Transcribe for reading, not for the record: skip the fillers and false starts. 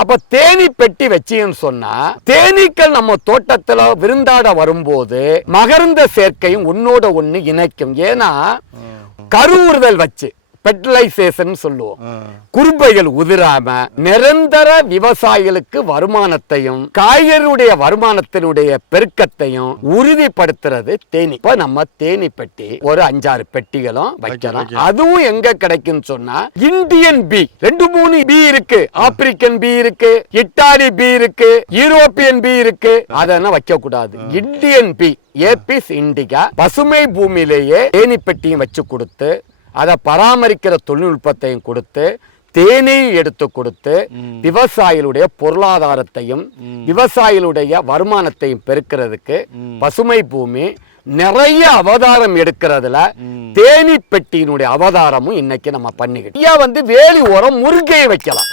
அப்ப தேனி பெட்டி வச்சின்னு சொன்னா தேனீக்கள் நம்ம தோட்டத்துல விருந்தாட வரும்போது மகரந்த சேர்க்கையும் உன்னோட ஒண்ணு இணைக்கும். ஏன்னா கருவுறுதல் வச்சு பெர்டிலைசேஷன் சொல்லுவோம். குரும்பைகள் உதிராம நிரந்தர விவசாயிகளுக்கு வருமானத்தையும் காய்கறியுடைய வருமானத்தினுடைய பெருக்கத்தையும் உறுதிப்படுத்துறது தேனி. இப்ப நம்ம தேனி பெட்டி ஒரு 5-6 பெட்டிகளும் வைக்கலாம். அதுவும் எங்க கிடைக்கும் சொன்னா இந்தியன் பீ 2-3 பீ இருக்கு. ஆப்பிரிக்கன் பீ இருக்கு, இட்டாலி பீ இருக்கு, யூரோப்பியன் பீ இருக்கு. அதெல்லாம் வைக்க கூடாது. இந்தியன் பீ ஏபிஸ் இண்டிகா பசுமை பூமியிலேயே தேனி பெட்டியும் வச்சு கொடுத்து அதை பராமரிக்கிற தொழில்நுட்பத்தையும் கொடுத்து தேனீயை எடுத்து கொடுத்து விவசாயிகளுடைய பொருளாதாரத்தையும் விவசாயிகளுடைய வருமானத்தையும் பெருக்கிறதுக்கு பசுமை பூமி நிறைய அவதாரம் எடுக்கிறதுல தேனி பெட்டியினுடைய அவதாரமும் இன்னைக்கு நம்ம பண்ணிக்கிட்டு வேலி ஓரம் முருங்கையை வைக்கலாம்.